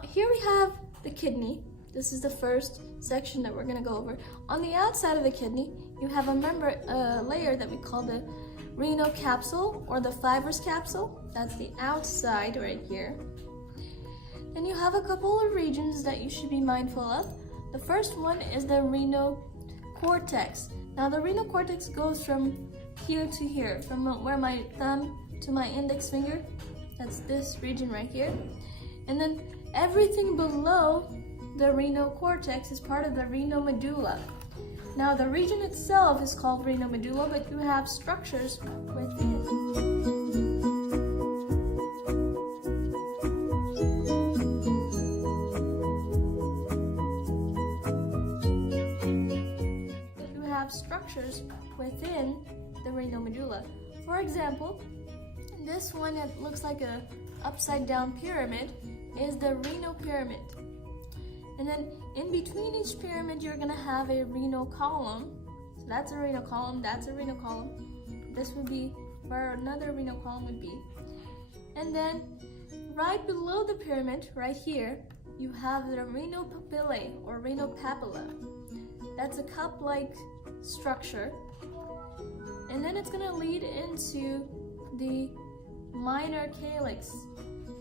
Here we have the kidney. This is the first section that we're going to go over. On the outside of the kidney, you have a layer that we call the renal capsule or the fibrous capsule. That's the outside right here. Then you have a couple of regions that you should be mindful of. The first one is the renal cortex. Now the renal cortex goes from here to here, from where my thumb to my index finger. That's this region right here. And then everything below the renal cortex is part of the renal medulla. Now the region itself is called renal medulla, but you have structures within. Structures within the renal medulla. For example, this one that looks like a upside down pyramid is the renal pyramid. And then in between each pyramid, you're gonna have a renal column. So that's a renal column, that's a renal column. This would be where another renal column would be. And then right below the pyramid, right here, you have the renal papillae or renal papilla. That's a cup-like structure, and then it's going to lead into the minor calyx.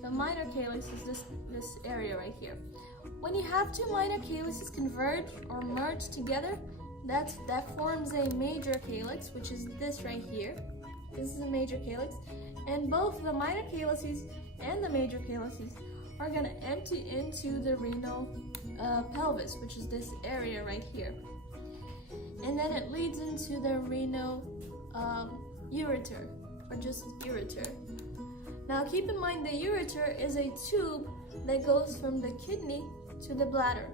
The minor calyx is this area right here. When you have two minor calyxes converge or merge together, that forms a major calyx, which is this right here. This is a major calyx, and both the minor calyces and the major calyces are going to empty into the renal pelvis, which is this area right here. And then it leads into the renal ureter, or just ureter. Now keep in mind the ureter is a tube that goes from the kidney to the bladder.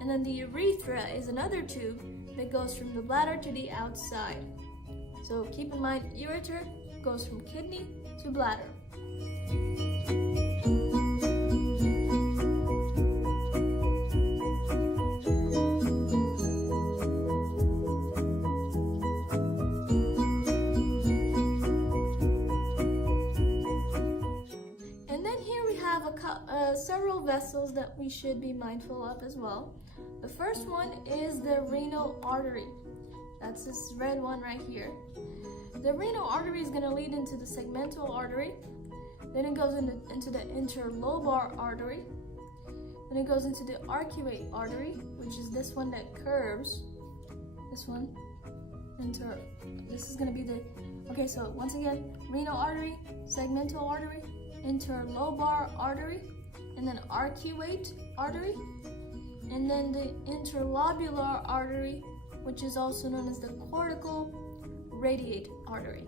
And then the urethra is another tube that goes from the bladder to the outside. So keep in mind ureter goes from kidney to bladder. Several vessels that we should be mindful of as well. The first one is the renal artery. That's this red one right here. The renal artery is going to lead into the segmental artery. Then it goes into the interlobar artery. Then it goes into the arcuate artery, which is this one that curves. This one. This is going to be the... Okay, so once again, renal artery, segmental artery, interlobar artery, and then arcuate artery, and then the interlobular artery, which is also known as the cortical radiate artery.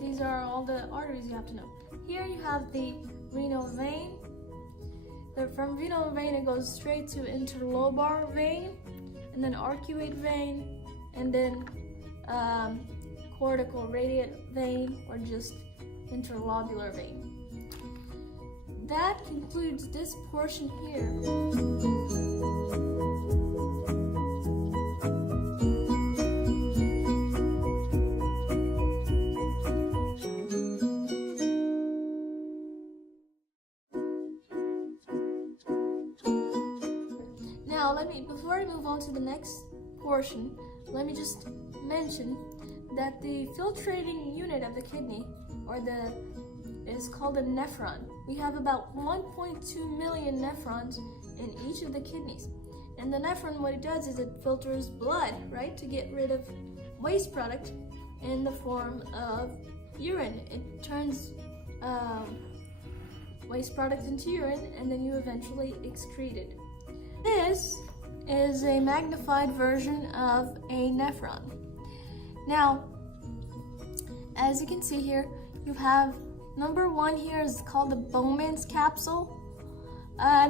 These are all the arteries you have to know. Here you have the renal vein. From renal vein it goes straight to interlobar vein, and then arcuate vein, and then cortical radiate vein, or just interlobular vein. That concludes this portion here. Now before I move on to the next portion, let me just mention that the filtrating unit of the kidney, is called a nephron. We have about 1.2 million nephrons in each of the kidneys. And the nephron, what it does is it filters blood, right, to get rid of waste product in the form of urine. It turns waste product into urine, and then you eventually excrete it. This is a magnified version of a nephron. Now, as you can see here, you have number one here is called the Bowman's capsule.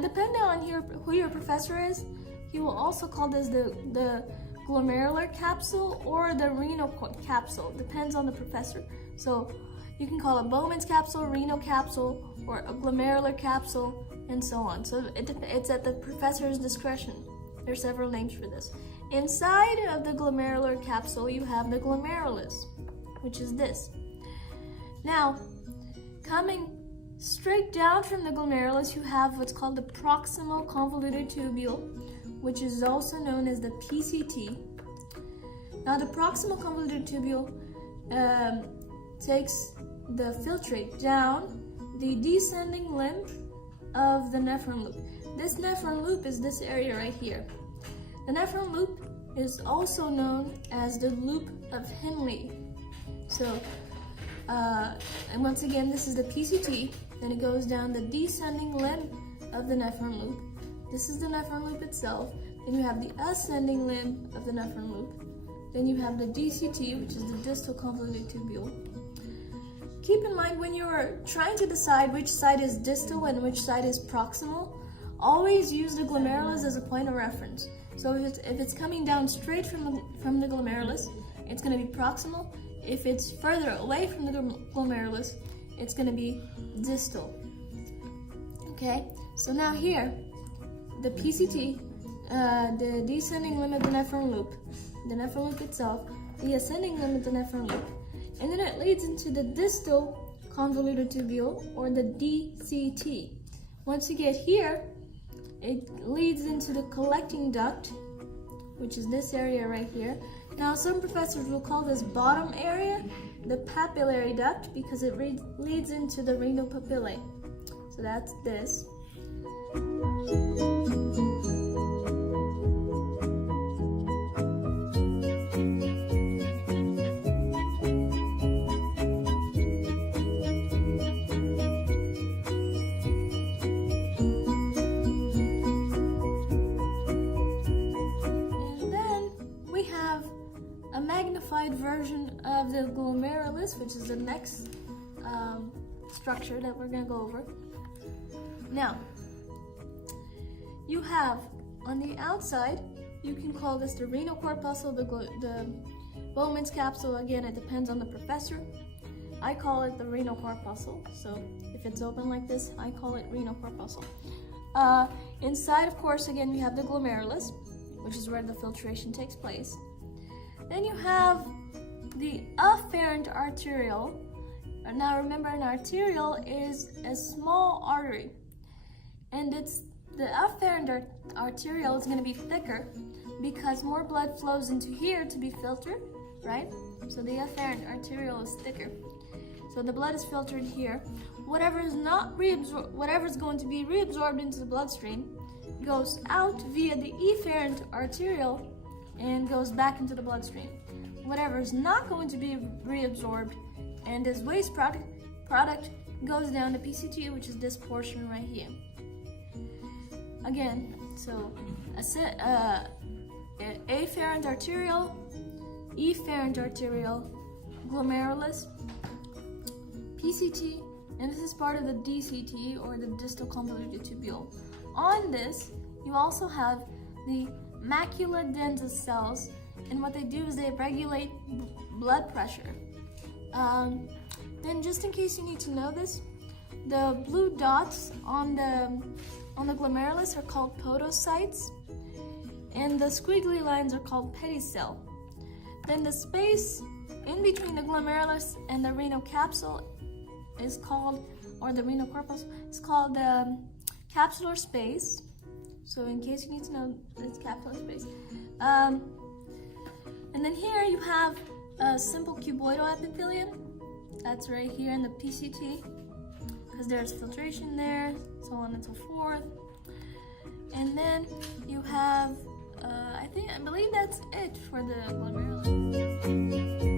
Depending on who your professor is, he will also call this the glomerular capsule or the renal capsule. Depends on the professor. So you can call it Bowman's capsule, renal capsule, or a glomerular capsule, and so on. So it's at the professor's discretion. There are several names for this. Inside of the glomerular capsule, you have the glomerulus, which is this. Now, coming Straight down from the glomerulus, you have what's called the proximal convoluted tubule, which is also known as the PCT. Now, the proximal convoluted tubule takes the filtrate down the descending limb of the nephron loop. This nephron loop is this area right here. The nephron loop is also known as the loop of Henle. So, and once again, this is the PCT. Then it goes down the descending limb of the nephron loop. This is the nephron loop itself. Then you have the ascending limb of the nephron loop. Then you have the DCT, which is the distal convoluted tubule. Keep in mind, when you're trying to decide which side is distal and which side is proximal, always use the glomerulus as a point of reference. So if it's coming down straight from the glomerulus, it's going to be proximal. If it's further away from the glomerulus, it's going to be distal. Okay, so now here, the PCT, the descending limb of the nephron loop itself, the ascending limb of the nephron loop, and then it leads into the distal convoluted tubule, or the DCT. Once you get here, it leads into the collecting duct, which is this area right here. Now, some professors will call this bottom area the papillary duct because it leads into the renal papillae. So that's this. Magnified version of the glomerulus, which is the next structure that we're going to go over. Now, you have on the outside, you can call this the renal corpuscle, the Bowman's capsule. Again, it depends on the professor. I call it the renal corpuscle. So if it's open like this, I call it renal corpuscle. Inside, of course, again, you have the glomerulus, which is where the filtration takes place. Then you have the afferent arteriole. Now remember, an arteriole is a small artery, and the afferent arteriole is going to be thicker because more blood flows into here to be filtered, right? So the afferent arteriole is thicker. So the blood is filtered here. Whatever is going to be reabsorbed into the bloodstream goes out via the efferent arteriole and goes back into the bloodstream. Whatever is not going to be reabsorbed and is waste product goes down to PCT, which is this portion right here. Again, so afferent arteriole, efferent arteriole, glomerulus, PCT, and this is part of the DCT, or the distal convoluted tubule. On this, you also have the macula densa cells, and what they do is they regulate blood pressure. Then, just in case you need to know this, the blue dots on the glomerulus are called podocytes, and the squiggly lines are called pedicel. Then the space in between the glomerulus and the renal capsule is called, or the renal corpuscle, is called the capsular space. So in case you need to know, it's capsular space. And then here you have a simple cuboidal epithelium. That's right here in the PCT, because there's filtration there, so on and so forth. And then you have, I believe that's it for the glomerulus.